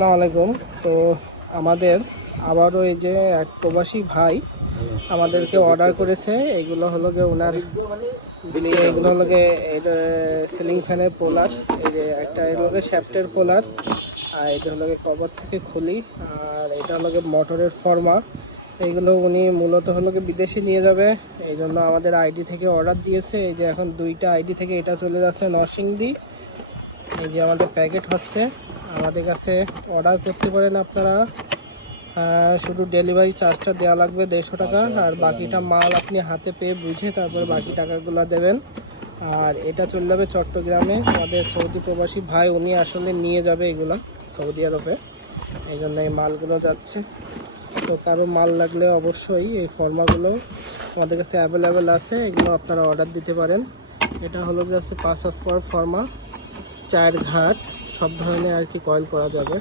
আসসালামু আলাইকুম। তো আমাদের আবারও এই যে এক প্রবাসী ভাই আমাদেরকে অর্ডার করেছে। এগুলো হলো গিয়ে ওনার এগুলো হলো গিয়ে সিলিং ফ্যানের পোলার। এই যে একটা এগুলো শ্যাফটের পোলার, আর এটা হলো গিয়ে কভার থেকে খুলি, আর এটা হলো গিয়ে মোটরের ফর্মা। এইগুলো উনি মূলত হলো গিয়ে বিদেশে নিয়ে যাবে, এই জন্য আমাদের আইডি থেকে অর্ডার দিয়েছে। এই যে এখন দুইটা আইডি থেকে এটা চলে যাচ্ছে নরসিংদী। এই যে আমাদের প্যাকেট হচ্ছে, আমাদের কাছে অর্ডার করতে পারেন আপনারা। শুধু ডেলিভারি চার্জটা দেওয়া লাগবে 150 টাকা, আর বাকিটা মাল আপনি হাতে পেয়ে বুঝে তারপরে বাকি টাকাগুলো দেবেন। আর এটা চলে যাবে চট্টগ্রামে। আমাদের সৌদি প্রবাসী ভাই উনি আসলে নিয়ে যাবে এগুলো সৌদি আরবে, এই জন্য এই মালগুলো যাচ্ছে। তো কারো মাল লাগলে অবশ্যই এই ফর্মাগুলো আমাদের কাছে অ্যাভেলেবেল আছে, এগুলো আপনারা অর্ডার দিতে পারেন। এটা হলো যে 5 হাজার ফর্মা, 4 ঘাট, সব ধরনের আর কি কয়েল করা যাবে।